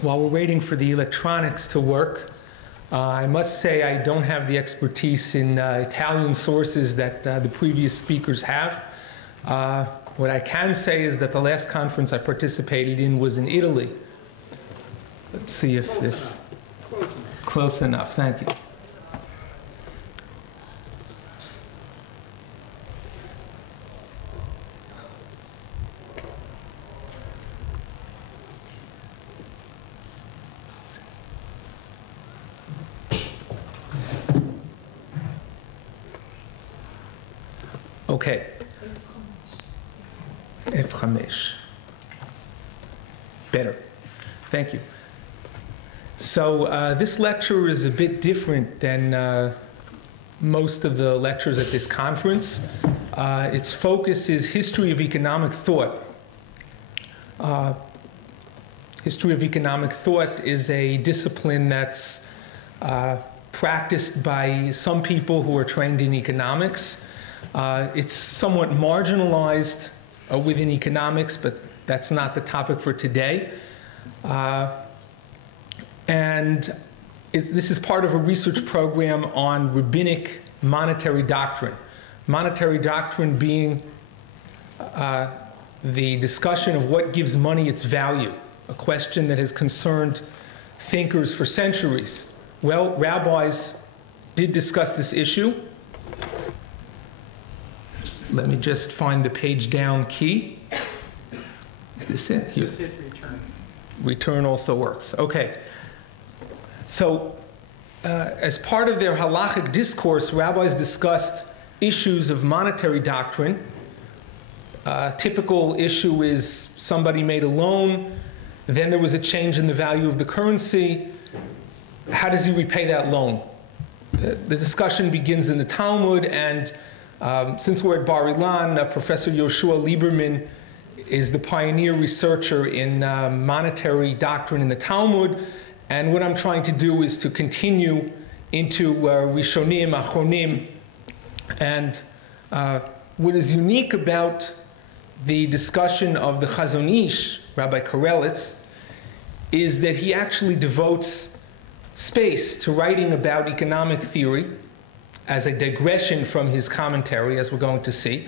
While we're waiting for the electronics to work, I must say I don't have the expertise in Italian sources that the previous speakers have. What I can say is that the last conference I participated in was in Italy. Let's see if this... Close enough, thank you. Okay. F5. Better. Thank you. So this lecture is a bit different than most of the lectures at this conference. Its focus is history of economic thought. History of economic thought is a discipline that's practiced by some people who are trained in economics. It's somewhat marginalized within economics, but that's not the topic for today. This is part of a research program on rabbinic monetary doctrine. Monetary doctrine being the discussion of what gives money its value, a question that has concerned thinkers for centuries. Well, rabbis did discuss this issue. Let me just find the page down key. Is this it? Here. Just hit return. Return also works. Okay. So, as part of their halachic discourse, rabbis discussed issues of monetary doctrine. Typical issue is somebody made a loan, then there was a change in the value of the currency. How does he repay that loan? The discussion begins in the Talmud, and since we're at Bar-Ilan, Professor Yoshua Lieberman is the pioneer researcher in monetary doctrine in the Talmud. And what I'm trying to do is to continue into Rishonim, Achronim. And what is unique about the discussion of the Chazon Ish, Rabbi Karelitz, is that he actually devotes space to writing about economic theory as a digression from his commentary, as we're going to see.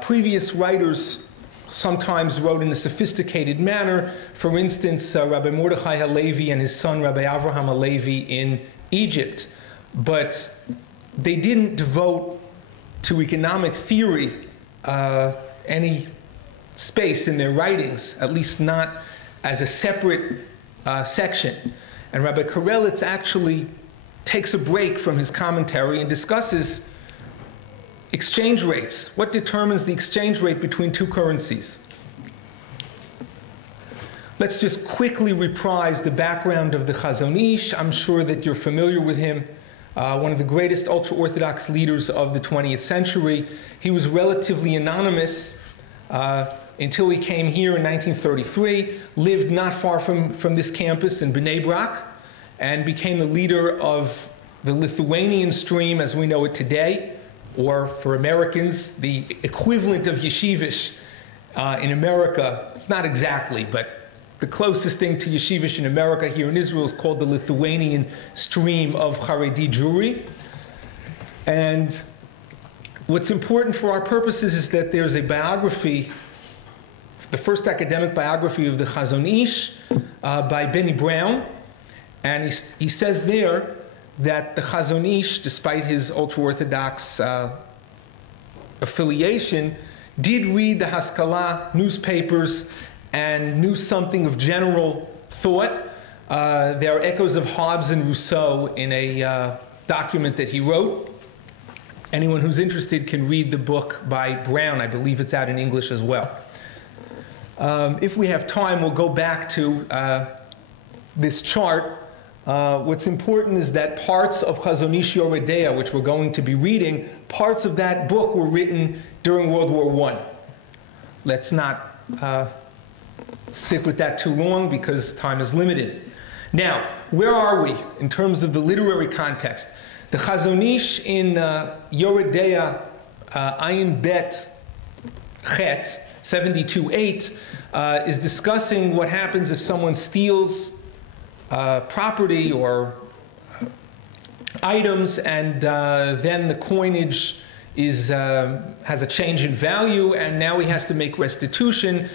Previous writers sometimes wrote in a sophisticated manner. For instance, Rabbi Mordechai Halevi and his son Rabbi Avraham Halevi in Egypt. But they didn't devote to economic theory any space in their writings, at least not as a separate section. And Rabbi Karelitz actually takes a break from his commentary and discusses exchange rates. What determines the exchange rate between two currencies? Let's just quickly reprise the background of the Chazon Ish. I'm sure that you're familiar with him. One of the greatest ultra-Orthodox leaders of the 20th century. He was relatively anonymous until he came here in 1933, lived not far from this campus in Bnei Brak, and became the leader of the Lithuanian stream as we know it today, or for Americans, the equivalent of yeshivish in America. It's not exactly, but the closest thing to yeshivish in America here in Israel is called the Lithuanian stream of Haredi Jewry. And what's important for our purposes is that there's a biography, the first academic biography of the Chazon Ish by Benny Brown. And he says there that the Chazon Ish, despite his ultra-Orthodox affiliation, did read the Haskalah newspapers and knew something of general thought. There are echoes of Hobbes and Rousseau in a document that he wrote. Anyone who's interested can read the book by Brown. I believe it's out in English as well. If we have time, we'll go back to this chart. What's important is that parts of Chazon Ish Yoreh Deah, which we're going to be reading, parts of that book were written during World War I. Let's not stick with that too long because time is limited. Now, where are we in terms of the literary context? The Chazon Ish in Yoreh Deah, Ayin Bet Chet, 72.8, is discussing what happens if someone steals property or items, and then the coinage has a change in value, and now he has to make restitution.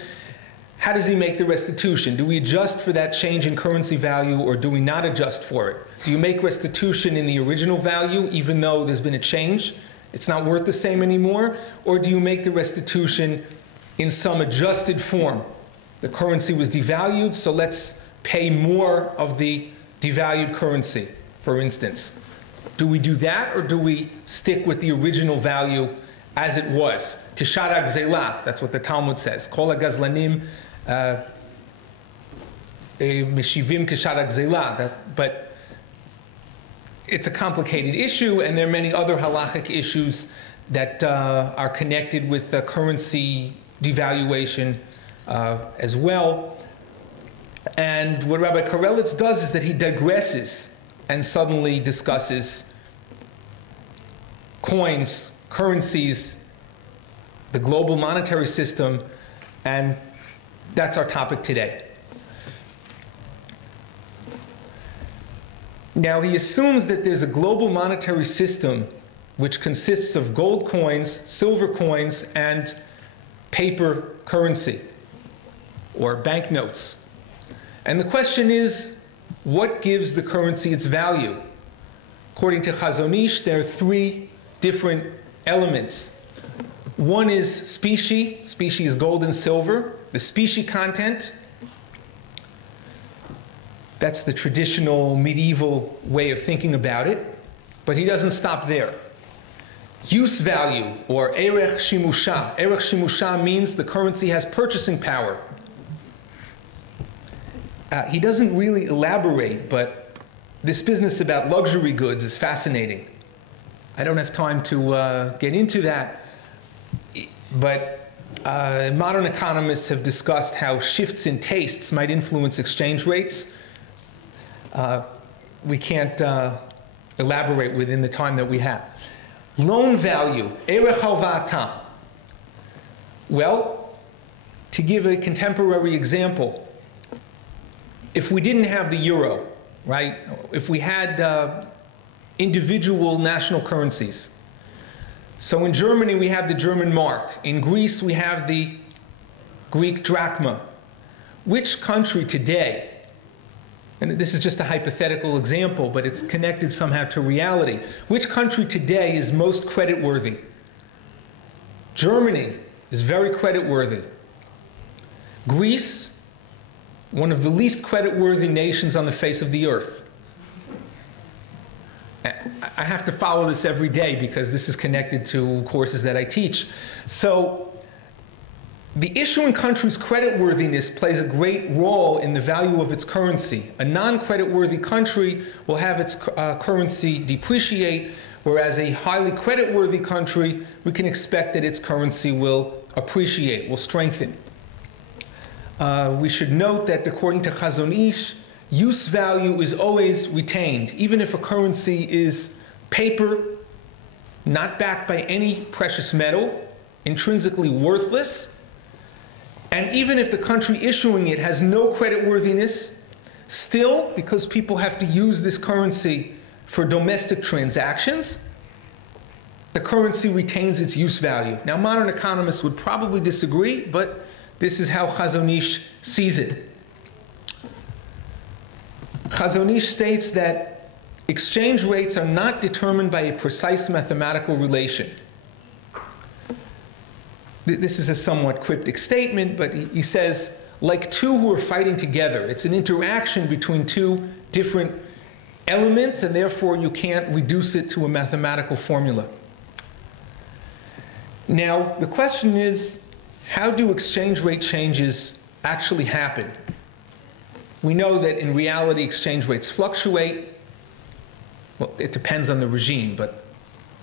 How does he make the restitution? Do we adjust for that change in currency value, or do we not adjust for it? Do you make restitution in the original value, even though there's been a change? It's not worth the same anymore? Or do you make the restitution in some adjusted form? The currency was devalued, so let's pay more of the devalued currency, for instance. Do we do that, or do we stick with the original value as it was? Kishat hagzela, that's what the Talmud says. Kol hagazlanim meshivim kishat hagzela. But it's a complicated issue, and there are many other halachic issues that are connected with currency devaluation as well. And what Rabbi Karelitz does is that he digresses and suddenly discusses coins, currencies, the global monetary system, and that's our topic today. Now, he assumes that there's a global monetary system which consists of gold coins, silver coins, and paper currency, or banknotes. And the question is, what gives the currency its value? According to Chazon Ish, there are three different elements. One is specie. Specie is gold and silver. The specie content, that's the traditional medieval way of thinking about it. But he doesn't stop there. Use value, or erech shimusha. Erech shimusha means the currency has purchasing power. He doesn't really elaborate, but this business about luxury goods is fascinating. I don't have time to get into that, but modern economists have discussed how shifts in tastes might influence exchange rates. We can't elaborate within the time that we have. Loan value, erech halva'atam. Well, to give a contemporary example, if we didn't have the euro, right? If we had individual national currencies. So in Germany, we have the German mark. In Greece, we have the Greek drachma. Which country today, and this is just a hypothetical example, but it's connected somehow to reality. Which country today is most creditworthy? Germany is very creditworthy. Greece, one of the least creditworthy nations on the face of the earth. I have to follow this every day because this is connected to courses that I teach. So the issuing country's creditworthiness plays a great role in the value of its currency. A non-creditworthy country will have its currency depreciate, whereas a highly creditworthy country, we can expect that its currency will appreciate, will strengthen. We should note that according to Chazon Ish, use value is always retained, even if a currency is paper, not backed by any precious metal, intrinsically worthless, and even if the country issuing it has no creditworthiness, still, because people have to use this currency for domestic transactions, the currency retains its use value. Now, modern economists would probably disagree, but this is how Chazon Ish sees it. Chazon Ish states that exchange rates are not determined by a precise mathematical relation. This is a somewhat cryptic statement, but he says, like two who are fighting together. It's an interaction between two different elements, and therefore you can't reduce it to a mathematical formula. Now, the question is, how do exchange rate changes actually happen? We know that in reality exchange rates fluctuate. Well, it depends on the regime, but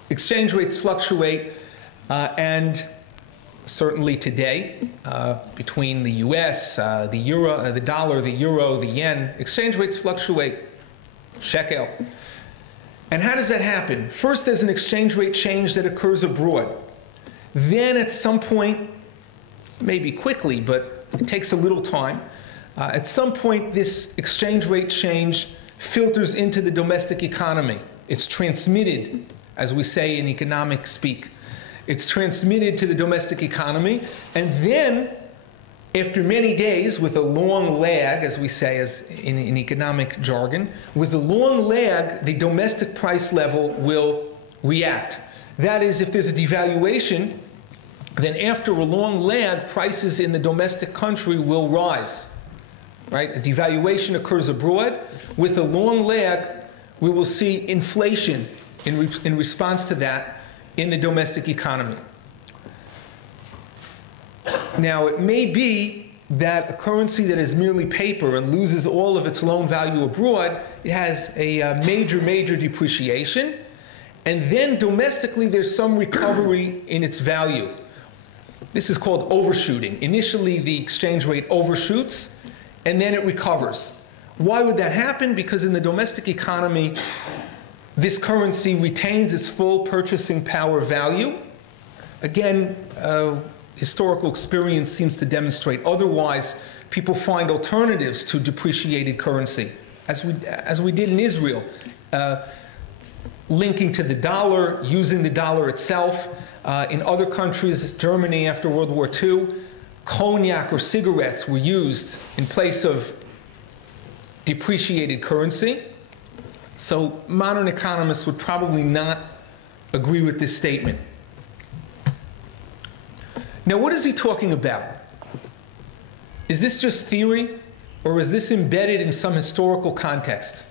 exchange rates fluctuate, and certainly today, between the US, the euro, the dollar, the euro, the yen, exchange rates fluctuate, shekel. And how does that happen? First, there's an exchange rate change that occurs abroad. Then at some point, maybe quickly, but it takes a little time, At some point, this exchange rate change filters into the domestic economy. It's transmitted, as we say in economic speak. It's transmitted to the domestic economy, and then, after many days, with a long lag, as we say as in economic jargon, with a long lag, the domestic price level will react. That is, if there's a devaluation, then after a long lag, prices in the domestic country will rise. Right? A devaluation occurs abroad. With a long lag, we will see inflation in response to that in the domestic economy. Now, it may be that a currency that is merely paper and loses all of its loan value abroad, it has a major depreciation, and then domestically there's some recovery in its value. This is called overshooting. Initially, the exchange rate overshoots, and then it recovers. Why would that happen? Because in the domestic economy, this currency retains its full purchasing power value. Again, historical experience seems to demonstrate otherwise. People find alternatives to depreciated currency, as we did in Israel, linking to the dollar, using the dollar itself. In other countries, Germany after World War II, cognac or cigarettes were used in place of depreciated currency. So modern economists would probably not agree with this statement. Now, what is he talking about? Is this just theory, or is this embedded in some historical context?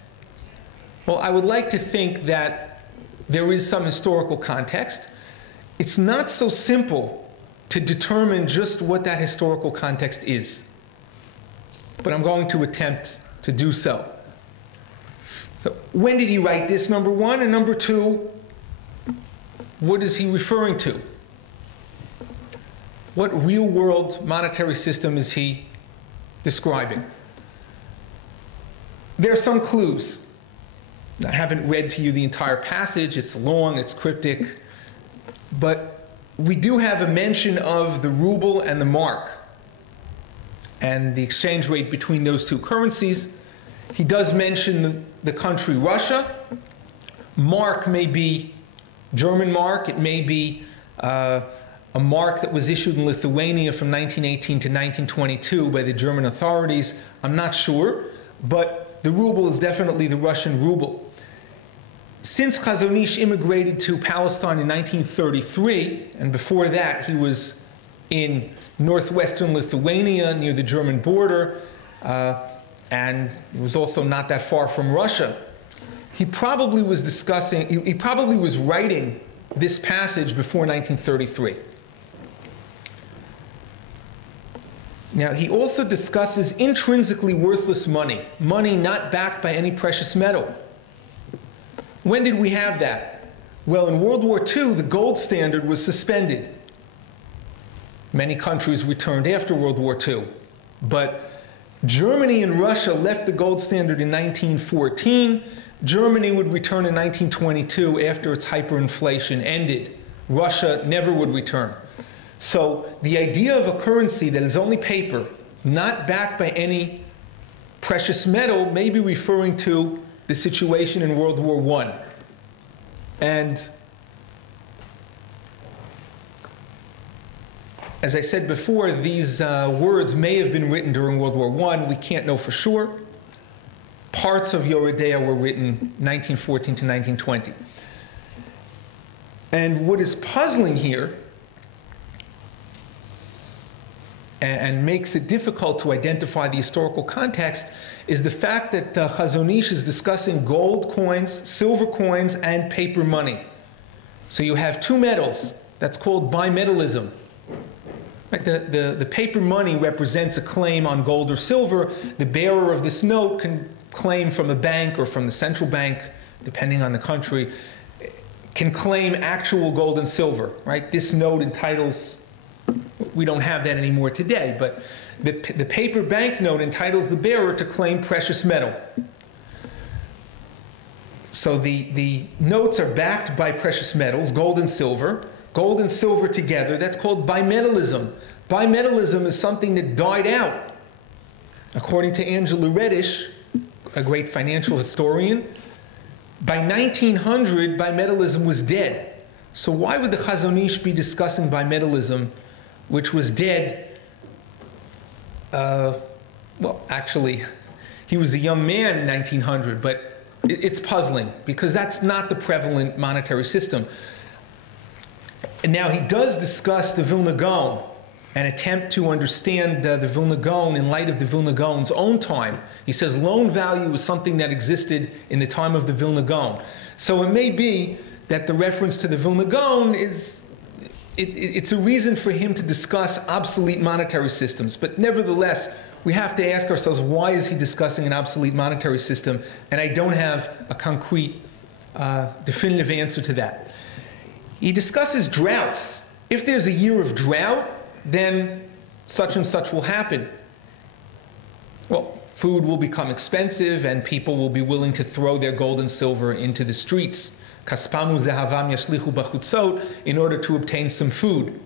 Well, I would like to think that there is some historical context. It's not so simple to determine just what that historical context is, but I'm going to attempt to do so. So, when did he write this, number one? And number two, what is he referring to? What real-world monetary system is he describing? There are some clues. I haven't read to you the entire passage. It's long, it's cryptic. But we do have a mention of the ruble and the mark and the exchange rate between those two currencies. He does mention the country Russia. Mark may be German mark. It may be a mark that was issued in Lithuania from 1918 to 1922 by the German authorities. I'm not sure, but the ruble is definitely the Russian ruble. Since Chazon Ish immigrated to Palestine in 1933, and before that he was in northwestern Lithuania near the German border, and he was also not that far from Russia, he probably was he probably was writing this passage before 1933. Now, he also discusses intrinsically worthless money, money not backed by any precious metal. When did we have that? Well, in World War II, the gold standard was suspended. Many countries returned after World War II. But Germany and Russia left the gold standard in 1914. Germany would return in 1922 after its hyperinflation ended. Russia never would return. So the idea of a currency that is only paper, not backed by any precious metal, may be referring to the situation in World War I. And as I said before, these words may have been written during World War I. We can't know for sure. Parts of Yoredea were written 1914 to 1920. And what is puzzling here and makes it difficult to identify the historical context is the fact that Chazon Ish is discussing gold coins, silver coins, and paper money. So you have two metals. That's called bimetallism. Right? The paper money represents a claim on gold or silver. The bearer of this note can claim from a bank or from the central bank, depending on the country, can claim actual gold and silver. Right? This note entitles, we don't have that anymore today, but the paper banknote entitles the bearer to claim precious metal. So the notes are backed by precious metals, gold and silver together. That's called bimetallism. Bimetallism is something that died out. According to Angela Reddish, a great financial historian, by 1900, bimetallism was dead. So why would the Chazon Ish be discussing bimetallism, which was dead? Well, actually, he was a young man in 1900, but it's puzzling because that's not the prevalent monetary system. And now he does discuss the Vilna Gaon and attempt to understand the Vilna Gaon in light of the Vilna Gaon's own time. He says loan value was something that existed in the time of the Vilna Gaon. So it may be that the reference to the Vilna Gaon is, it's a reason for him to discuss obsolete monetary systems. But nevertheless, we have to ask ourselves, why is he discussing an obsolete monetary system? And I don't have a concrete, definitive answer to that. He discusses droughts. If there's a year of drought, then such and such will happen. Well, food will become expensive and people will be willing to throw their gold and silver into the streets. Kaspamu zehavam yashlichu bachutzot, in order to obtain some food.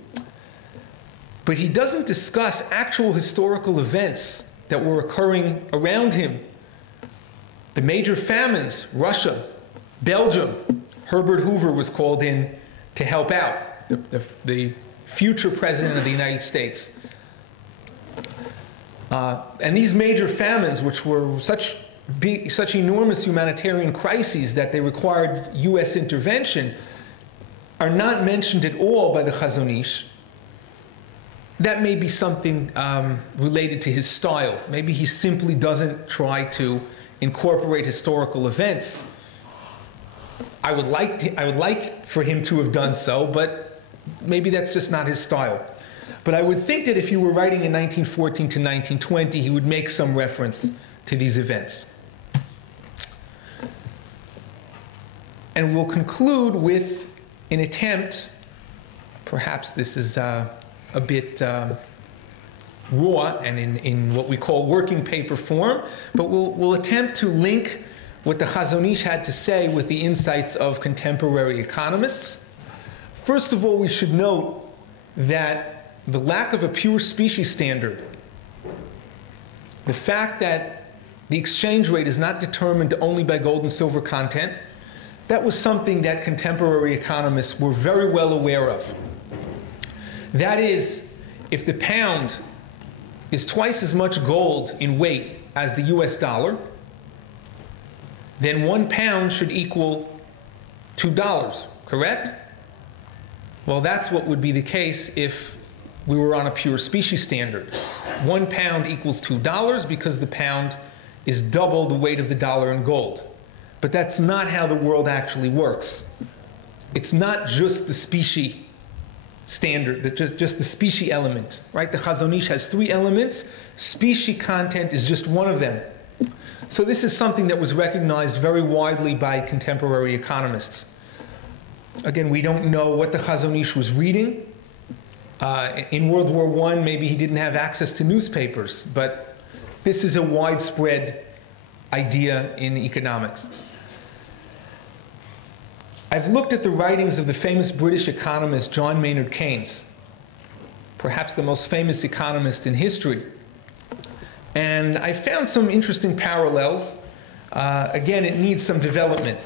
But he doesn't discuss actual historical events that were occurring around him. The major famines, Russia, Belgium. Herbert Hoover was called in to help out, the future president of the United States. And these major famines, which were such enormous humanitarian crises that they required US intervention, are not mentioned at all by the Chazon Ish. That may be something related to his style. Maybe he simply doesn't try to incorporate historical events. I would like for him to have done so, but maybe that's just not his style. But I would think that if he were writing in 1914 to 1920, he would make some reference to these events. And we'll conclude with an attempt, perhaps this is a bit raw and in what we call working paper form, but we'll attempt to link what the Chazon Ish had to say with the insights of contemporary economists. First of all, we should note that the lack of a pure species standard, the fact that the exchange rate is not determined only by gold and silver content, that was something that contemporary economists were very well aware of. That is, if the pound is twice as much gold in weight as the US dollar, then 1 pound should equal $2, correct? Well, that's what would be the case if we were on a pure species standard. 1 pound equals $2 because the pound is double the weight of the dollar in gold. But that's not how the world actually works. It's not just the species standard, just the species element, right? The Chazon Ish has 3 elements. Species content is just one of them. So this is something that was recognized very widely by contemporary economists. Again, we don't know what the Chazon Ish was reading. In World War I, maybe he didn't have access to newspapers, but this is a widespread idea in economics. I've looked at the writings of the famous British economist John Maynard Keynes, perhaps the most famous economist in history. And I found some interesting parallels. Again, it needs some development.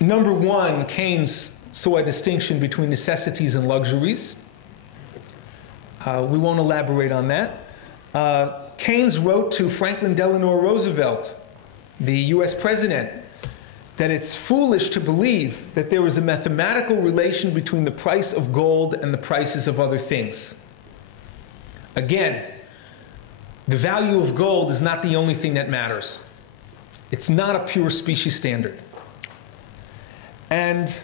Number one, Keynes saw a distinction between necessities and luxuries. We won't elaborate on that. Keynes wrote to Franklin Delano Roosevelt, the US president, that it's foolish to believe that there is a mathematical relation between the price of gold and the prices of other things. Again, the value of gold is not the only thing that matters. It's not a pure species standard. And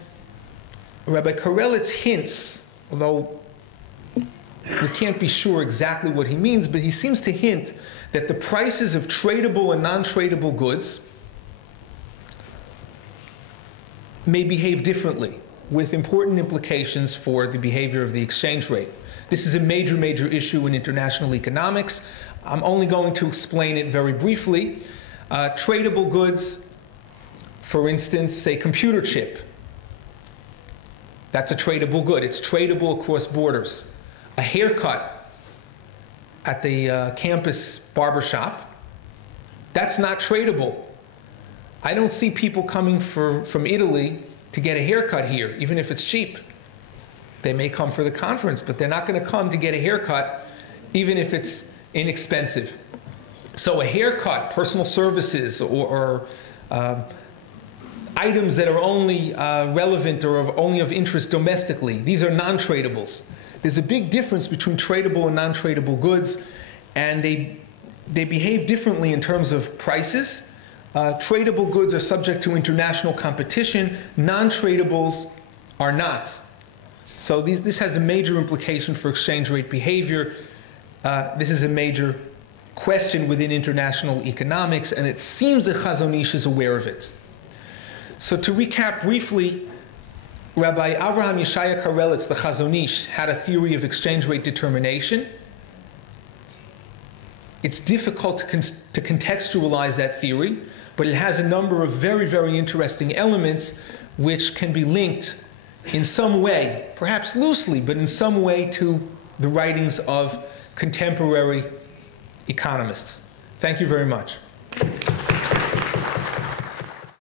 Rabbi Karelitz hints, although we can't be sure exactly what he means, but he seems to hint that the prices of tradable and non-tradable goods may behave differently, with important implications for the behavior of the exchange rate. This is a major, major issue in international economics. I'm only going to explain it very briefly. Tradable goods, for instance, say computer chip. That's a tradable good. It's tradable across borders. A haircut at the campus barbershop. That's not tradable. I don't see people coming from Italy to get a haircut here, even if it's cheap. They may come for the conference, but they're not going to come to get a haircut, even if it's inexpensive. So a haircut, personal services, or items that are only relevant or only of interest domestically, these are non-tradables. There's a big difference between tradable and non-tradable goods, and they behave differently in terms of prices. Tradable goods are subject to international competition. Non-tradables are not. So this has a major implication for exchange rate behavior. This is a major question within international economics, and it seems that Chazon Ish is aware of it. So to recap briefly, Rabbi Avraham Yeshaya Karelitz, the Chazon Ish, had a theory of exchange rate determination. It's difficult to contextualize that theory, but it has a number of very, very interesting elements which can be linked in some way, perhaps loosely, but in some way to the writings of contemporary economists. Thank you very much.